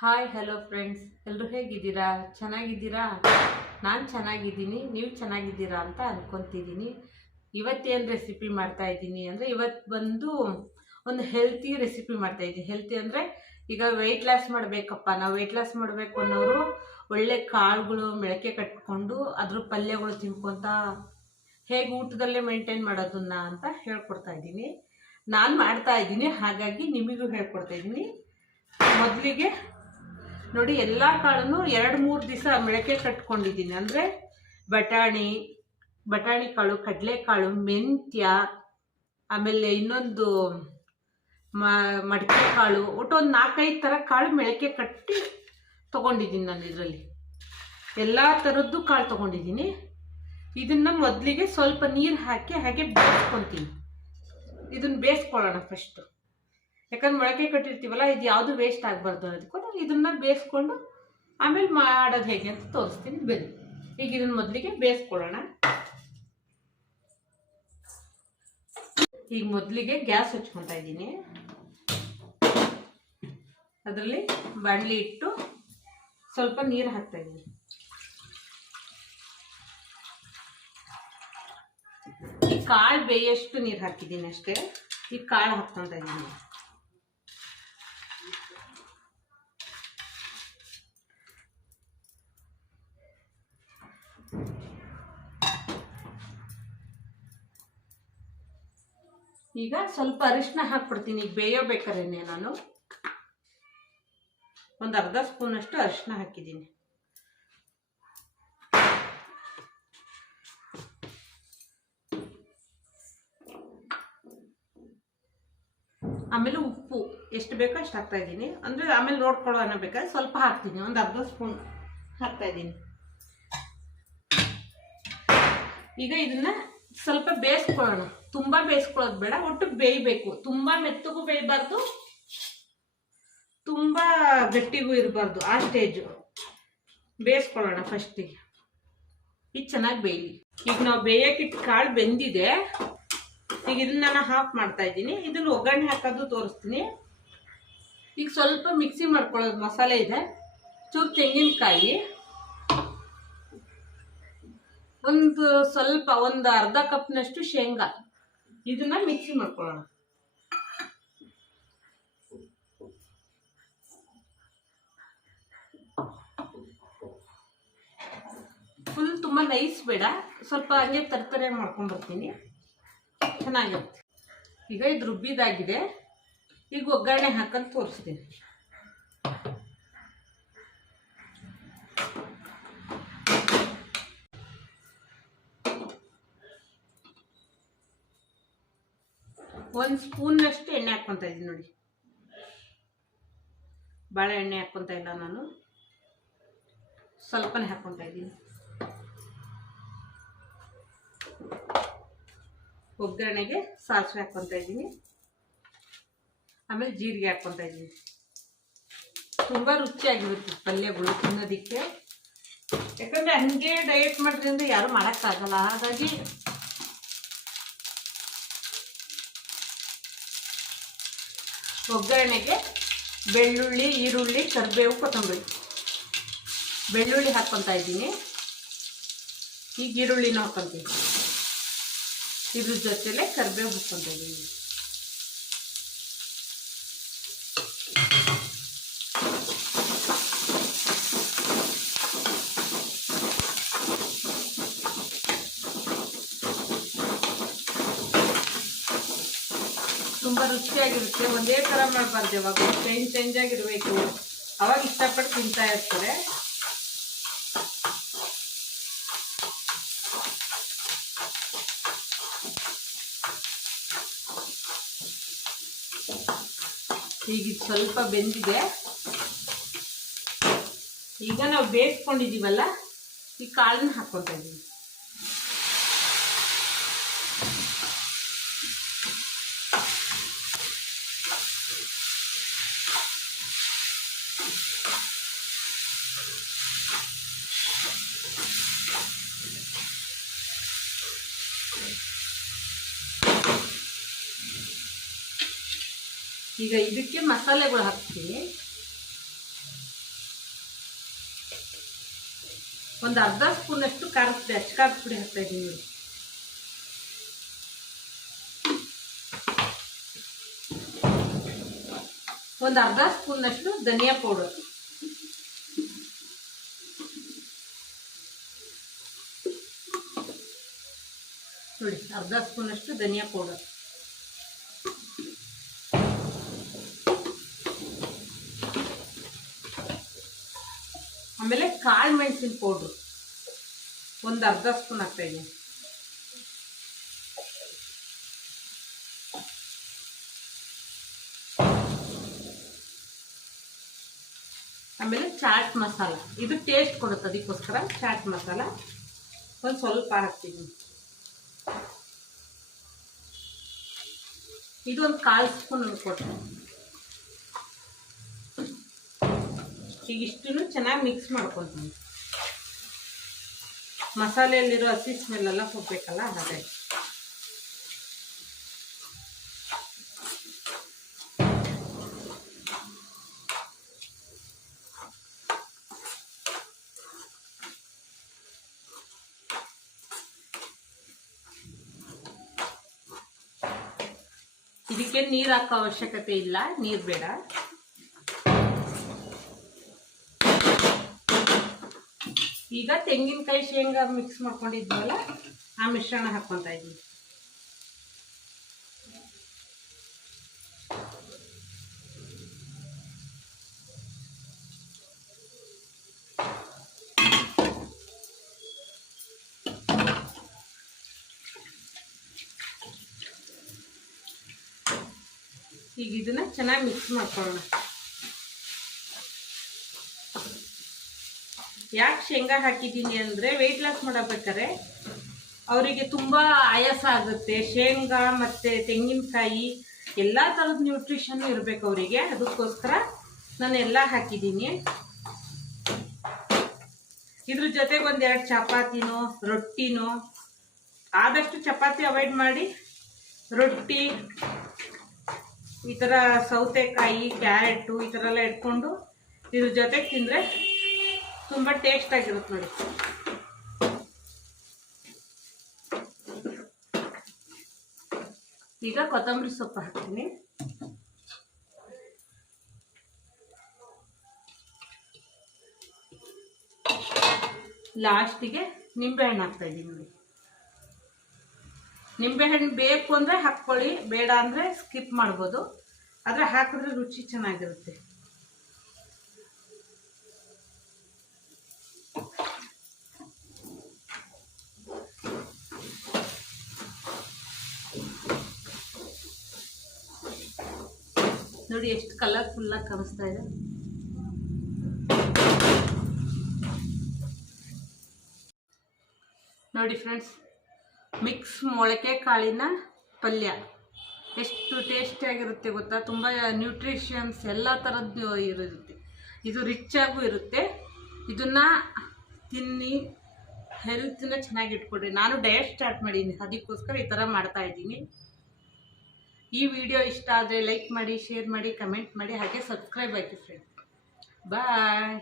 Hi hello friends ಎಲ್ಲರೂ ಹೇಗಿದ್ದೀರಾ? ಚೆನ್ನಾಗಿದ್ದೀರಾ? ನಾನು ಚೆನ್ನಾಗಿದ್ದೀನಿ. ನೀವು ಚೆನ್ನಾಗಿದ್ದೀರಾ ಅಂತ ಅಂದ್ಕೊತಿದ್ದೀನಿ ಇವತ್ತೇನು ರೆಸಿಪಿ ಮಾಡ್ತಾ ಇದ್ದೀನಿ ಅಂದರೆ ಇವತ್ತು ಬಂದು ಒಂದು ಹೆಲ್ತಿ ರೆಸಿಪಿ ಮಾಡ್ತಾ ಇದ್ದೀನಿ. ಹೆಲ್ತಿ ಅಂದರೆ ಈಗ ವೆಯ್ಟ್ ಲಾಸ್ ಮಾಡಬೇಕಪ್ಪ. ನಾವು ವೆಯ್ಟ್ ಲಾಸ್ ಮಾಡಬೇಕು ಅನ್ನೋರು ಒಳ್ಳೆ ಕಾಳುಗಳು ಮೊಳಕೆ ಕಟ್ಕೊಂಡು ಅದ್ರ ಪಲ್ಯಗಳು ತಿನ್ಕೊತ ಹೇಗೆ ಊಟದಲ್ಲೇ ಮೇಂಟೈನ್ ಮಾಡೋದನ್ನ ಅಂತ ಹೇಳ್ಕೊಡ್ತಾ ಇದ್ದೀನಿ. ನಾನು ಮಾಡ್ತಾ ಇದ್ದೀನಿ. ಹಾಗಾಗಿ ನಿಮಗೂ ಹೇಳ್ಕೊಡ್ತಾ ಇದ್ದೀನಿ. ಮೊದಲಿಗೆ ನೋಡಿ, ಎಲ್ಲ ಕಾಳನ್ನು ಎರಡು ಮೂರು ದಿವಸ ಮೊಳಕೆ ಕಟ್ಕೊಂಡಿದ್ದೀನಿ. ಅಂದರೆ ಬಟಾಣಿ ಬಟಾಣಿ ಕಾಳು ಕಡಲೆಕಾಳು ಮೆಂತ್ಯ, ಆಮೇಲೆ ಇನ್ನೊಂದು ಮಡಕೆ ಮಡಿಕೆ ಕಾಳು, ಒಟ್ಟು ಒಂದು ನಾಲ್ಕೈದು ಥರ ಕಾಳು ಮೊಳಕೆ ಕಟ್ಟಿ ತೊಗೊಂಡಿದ್ದೀನಿ ನಾನು ಇದರಲ್ಲಿ. ಎಲ್ಲ ಥರದ್ದು ಕಾಳು ತೊಗೊಂಡಿದ್ದೀನಿ. ಇದನ್ನು ಮೊದಲಿಗೆ ಸ್ವಲ್ಪ ನೀರು ಹಾಕಿ ಹಾಗೆ ಬೇಯಿಸ್ಕೊತೀನಿ. ಇದನ್ನು ಬೇಯಿಸ್ಕೊಳ್ಳೋಣ ಫಸ್ಟು ಯಾಕಂದ್ರೆ ಮೊಳಕೆ ಕಟ್ಟಿರ್ತೀವಲ್ಲ, ಇದು ಯಾವುದು ವೇಸ್ಟ್ ಆಗಬಾರ್ದು ಅನ್ನೋದಕ್ಕೋಸ್ಕರ ಇದನ್ನ ಬೇಯಿಸ್ಕೊಂಡು ಆಮೇಲೆ ಮಾಡೋದು ಹೇಗೆ ಅಂತ ತೋರಿಸ್ತೀನಿ ಬನ್ನಿ ಈಗ ಇದನ್ನ ಮೊದಲಿಗೆ ಬೇಯಿಸ್ಕೊಳ್ಳೋಣ. ಈಗ ಮೊದಲಿಗೆ ಗ್ಯಾಸ್ ಹಚ್ಕೊತಾ ಇದ್ದೀನಿ. ಅದರಲ್ಲಿ ಬಾಣಲಿ ಇಟ್ಟು ಸ್ವಲ್ಪ ನೀರು ಹಾಕ್ತಾ ಇದ್ದೀನಿ. ಈ ಕಾಳು ಬೇಯಷ್ಟು ನೀರು ಹಾಕಿದ್ದೀನಿ ಅಷ್ಟೇ. ಈ ಕಾಳು ಹಾಕ್ಕೊತಾ ಇದ್ದೀನಿ. ಈಗ ಸ್ವಲ್ಪ ಅರಿಶಿನ ಹಾಕ್ಬಿಡ್ತೀನಿ. ಈಗ ಬೇಯೋ ಬೇಕಾರೇನೆ ನಾನು. ಒಂದು ಅರ್ಧ ಸ್ಪೂನಷ್ಟು ಅರಿಶಿನ ಹಾಕಿದ್ದೀನಿ. ಆಮೇಲೆ ಉಪ್ಪು. ಎಷ್ಟು ಬೇಕೋ ಅಷ್ಟು ಹಾಕ್ತಾ ಇದ್ದೀನಿ. ಅಂದರೆ ಆಮೇಲೆ ನೋಡ್ಕೊಳ್ಳೋಣ ಬೇಕಾದ್ರೆ ಸ್ವಲ್ಪ ಹಾಕ್ತೀನಿ. ಒಂದು ಅರ್ಧ ಸ್ಪೂನ್ ಹಾಕ್ತಾ ಇದ್ದೀನಿ. ಈಗ ಇದನ್ನ ಸ್ವಲ್ಪ ಬೇಯಿಸ್ಕೊಳ್ಳೋಣ. ತುಂಬ ಬೇಯಿಸ್ಕೊಳ್ಳೋದು ಬೇಡ, ಒಟ್ಟು ಬೇಯಬೇಕು. ತುಂಬ ಮೆತ್ತಗೂ ಬೇಯಬಾರ್ದು, ತುಂಬ ಗಟ್ಟಿಗೂ ಇರಬಾರ್ದು ಆ ಸ್ಟೇಜು ಬೇಯಿಸ್ಕೊಳ್ಳೋಣ ಫಸ್ಟಿಗೆ ಇದು ಚೆನ್ನಾಗಿ ಬೇಯಲಿ. ಈಗ ನಾವು ಬೇಯೋಕ್ಕಿಟ್ಟು ಕಾಳು ಬೆಂದಿದೆ. ಈಗ ಇದನ್ನ ನಾನು ಹಾಫ್ ಮಾಡ್ತಾ ಇದ್ದೀನಿ. ಇದನ್ನ ಒಗ್ಗರಣೆ ಹಾಕೋದು ತೋರಿಸ್ತೀನಿ. ಈಗ ಸ್ವಲ್ಪ ಮಿಕ್ಸಿ ಮಾಡ್ಕೊಳ್ಳೋದು ಮಸಾಲೆ ಇದೆ. ಚೂರು ತೆಂಗಿನಕಾಯಿ. ಒಂದು ಸ್ವಲ್ಪ ಒಂದು ಅರ್ಧ ಕಪ್ನಷ್ಟು ಶೇಂಗಾ. ಇದನ್ನ ಮಿಕ್ಸಿ ಮಾಡ್ಕೊಳ್ಳೋಣ. ಫುಲ್ ತುಂಬ ನೈಸ್ ಬೇಡ. ಸ್ವಲ್ಪ ಹಂಗೆ ತರ್ತರೆ ಮಾಡ್ಕೊಂಡು ಬರ್ತೀನಿ. ಚೆನ್ನಾಗಿರುತ್ತೆ. ಈಗ ಇದು ರುಬ್ಬಿದಾಗಿದೆ. ಈಗ ಒಗ್ಗರಣೆ ಹಾಕಂತ ತೋರಿಸ್ತೀನಿ. ಒಂದು ಸ್ಪೂನ್ನಷ್ಟು ಎಣ್ಣೆ ಹಾಕ್ಕೊತಾ ಇದ್ದೀನಿ ನೋಡಿ. ಬಾಳೆಹಣ್ಣೆ ಹಾಕ್ಕೊತಾ ಇಲ್ಲ ನಾನು. ಸ್ವಲ್ಪನೇ ಹಾಕ್ಕೊತಾ ಇದ್ದೀನಿ. ಒಗ್ಗರಣೆಗೆ ಸಾಸಿವೆ ಹಾಕ್ಕೊತಾ ಇದ್ದೀನಿ. ಆಮೇಲೆ ಜೀರಿಗೆ ಹಾಕ್ಕೊತಾ ಇದ್ದೀನಿ. ತುಂಬ ರುಚಿಯಾಗಿರುತ್ತೆ ಪಲ್ಯಗಳು ತಿನ್ನೋದಕ್ಕೆ. ಯಾಕಂದರೆ ಹಂಗೆ ಡಯಟ್ ಮಾಡಿದ್ರಿಂದ ಯಾರು ಮಾಡೋಕ್ಕಾಗಲ್ಲ. ಹಾಗಾಗಿ ಒಗ್ಗರಣೆಗೆ ಬೆಳ್ಳುಳ್ಳಿ, ಈರುಳ್ಳಿ, ಕರಿಬೇವು, ಕೊತ್ತಂಬರಿ. ಬೆಳ್ಳುಳ್ಳಿ ಹಾಕ್ಕೊತಾ ಇದ್ದೀನಿ. ಈಗ ಈರುಳ್ಳಿನ ಹಾಕ್ಕೊತೀನಿ. ಇದ್ರ ಜೊತೆಲೆ ಕರಿಬೇವು ಹಾಕ್ಕೊತಾ ಇದ್ದೀನಿ. ತುಂಬ ರುಚಿಯಾಗಿರುತ್ತೆ. ಒಂದೇ ಥರ ಮಾಡಬಾರ್ದು ಯಾವಾಗ ಚೇಂಜ್ ಚೇಂಜ್ ಆಗಿರಬೇಕು. ಅವಾಗ ಇಷ್ಟಪಟ್ಟು ತಿಂತಾ ಇರ್ತಾರೆ. ಈಗ ಸ್ವಲ್ಪ ಬೆಂದಿದೆ. ಈಗ ನಾವು ಬೇಯಿಸ್ಕೊಂಡಿದ್ದೀವಲ್ಲ, ಈ ಕಾಳನ್ನ ಹಾಕ್ಕೊತಾ ಇದ್ದೀವಿ. ಈಗ ಇದಕ್ಕೆ ಮಸಾಲೆಗಳು ಹಾಕ್ತೀನಿ. ಒಂದು ಅರ್ಧ ಸ್ಪೂನಷ್ಟು ಅಷ್ಟು ಪುಡಿ ಅಷ್ಟು ಖಾರದ ಪುಡಿ ಹಾಕ್ತಾ ಇದ್ದೀನಿ ಒಂದು ಅರ್ಧ ಸ್ಪೂನಷ್ಟು ಧನಿಯಾ ಪೌಡರ್. ನೋಡಿ, ಅರ್ಧ ಸ್ಪೂನಷ್ಟು ಧನಿಯಾ ಪೌಡರ್. ಆಮೇಲೆ ಕಾಳು ಮೆಣಸಿನ ಪೌಡ್ರು. ಒಂದು ಅರ್ಧ ಸ್ಪೂನ್ ಹಾಕ್ತಾಯಿದ್ದೀನಿ ಆಮೇಲೆ ಚಾಟ್ ಮಸಾಲ. ಇದು ಟೇಸ್ಟ್ ಕೊಡುತ್ತೆ ಅದಕ್ಕೋಸ್ಕರ ಚಾಟ್ ಮಸಾಲ ಒಂದು ಸ್ವಲ್ಪ ಹಾಕ್ತೀನಿ. ಇದು ಒಂದು ಕಾಲು ಸ್ಪೂನ್ ಕೊಟ್ಟು ಈಗ ಇಷ್ಟನ್ನು ಚೆನ್ನಾಗಿ ಮಿಕ್ಸ್ ಮಾಡ್ಕೊತೀನಿ ಮಸಾಲೆಯಲ್ಲಿರೋ ಹಸಿ ಸ್ಮೆಲ್ ಎಲ್ಲ ಹೋಗ್ಬೇಕಲ್ಲ ಹಾಗೆ ಇದಕ್ಕೆ ನೀರು ಹಾಕೋ ಅವಶ್ಯಕತೆ ಇಲ್ಲ, ನೀರು ಬೇಡ. ಈಗ ತೆಂಗಿನಕಾಯಿ ಶೇಂಗಾ ಮಿಕ್ಸ್ ಮಾಡ್ಕೊಂಡಿದ್ವಲ್ಲ ಆ ಮಿಶ್ರಣ ಹಾಕ್ಕೊತಾ ಇದ್ವಿ. ಈಗ ಇದನ್ನ ಚೆನ್ನಾಗಿ ಮಿಕ್ಸ್ ಮಾಡ್ಕೊಳ್ಳೋಣ. ಯಾಕೆ ಶೇಂಗಾ ಹಾಕಿದ್ದೀನಿ ಅಂದರೆ ವೆಯ್ಟ್ ಲಾಸ್ ಮಾಡಬೇಕಾದ್ರೆ ಅವರಿಗೆ ತುಂಬ ಆಯಾಸ ಆಗುತ್ತೆ. ಶೇಂಗಾ ಮತ್ತು ತೆಂಗಿನಕಾಯಿ ಎಲ್ಲ ಥರದ ನ್ಯೂಟ್ರಿಷನ್ ಇರಬೇಕು ಅವರಿಗೆ. ಅದಕ್ಕೋಸ್ಕರ ನಾನು ಎಲ್ಲ ಹಾಕಿದ್ದೀನಿ ಇದ್ರ ಜೊತೆಗೆ ಒಂದೆರಡು ಚಪಾತಿನೋ, ರೊಟ್ಟಿನೋ, ಆದಷ್ಟು ಚಪಾತಿ ಅವಾಯ್ಡ್ ಮಾಡಿ ರೊಟ್ಟಿ, ಈ ಥರ ಸೌತೆಕಾಯಿ, ಕ್ಯಾರೆಟು ಈ ಥರ ಎಲ್ಲ ಇಟ್ಕೊಂಡು ಇದ್ರ ಜೊತೆಗೆ ತಿಂದರೆ ತುಂಬ ಟೇಸ್ಟ್ ಆಗಿರುತ್ತೆ ನೋಡಿ. ಈಗ ಕೊತ್ತಂಬರಿ ಸೊಪ್ಪು ಹಾಕ್ತೀನಿ. ಲಾಸ್ಟಿಗೆ ನಿಂಬೆಹಣ್ಣು ಹಾಕ್ತಾ ಇದ್ದೀನಿ ನೋಡಿ. ನಿಂಬೆಹಣ್ಣು ಬೇಕು ಅಂದರೆ ಹಾಕ್ಕೊಳ್ಳಿ, ಬೇಡ ಅಂದರೆ ಸ್ಕಿಪ್ ಮಾಡ್ಬೋದು. ಆದರೆ ಹಾಕಿದ್ರೆ ರುಚಿ ಚೆನ್ನಾಗಿರುತ್ತೆ. ನೋಡಿ ಎಷ್ಟು ಕಲರ್ಫುಲ್ಲಾಗಿ ಕಾಣಿಸ್ತಾ ಇದೆ. ನೋಡಿ ಫ್ರೆಂಡ್ಸ್ ಮಿಕ್ಸ್ ಮೊಳಕೆ ಕಾಳಿನ ಪಲ್ಯ. ಎಷ್ಟು ಟೇಸ್ಟಿಯಾಗಿರುತ್ತೆ ಗೊತ್ತಾ? ತುಂಬ ನ್ಯೂಟ್ರಿಷನ್ಸ್ ಎಲ್ಲ ಥರದ್ದು ಇರುತ್ತೆ. ಇದು ರಿಚ್ ಆಗೂ ಇರುತ್ತೆ. ಇದನ್ನು ತಿನ್ನಿ ಹೆಲ್ತನ್ನ ಚೆನ್ನಾಗಿ ಇಟ್ಕೊಡ್ರಿ ನಾನು ಡಯಟ್ ಸ್ಟಾರ್ಟ್ ಮಾಡೀನಿ. ಅದಕ್ಕೋಸ್ಕರ ಈ ಥರ ಮಾಡ್ತಾ ಇದ್ದೀನಿ. ಈ ವಿಡಿಯೋ ಇಷ್ಟ ಆದರೆ ಲೈಕ್ ಮಾಡಿ, ಶೇರ್ ಮಾಡಿ, ಕಮೆಂಟ್ ಮಾಡಿ, ಹಾಗೆ ಸಬ್ಸ್ಕ್ರೈಬ್ ಆಗಿ ಫ್ರೆಂಡ್ ಬಾಯ್